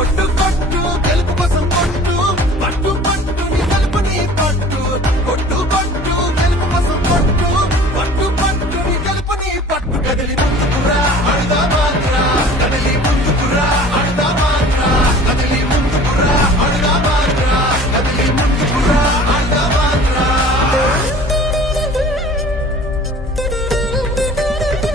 కొట్టు కొట్టు గెలుపు కోసం కొట్టు పట్టు పట్టు నీ గెలుపు నీ పట్టు కొట్టు కొట్టు గెలుపు కోసం కొట్టు పట్టు పట్టు నీ గెలుపు నీ పట్టు కదిలి ముందుకురా అడుదా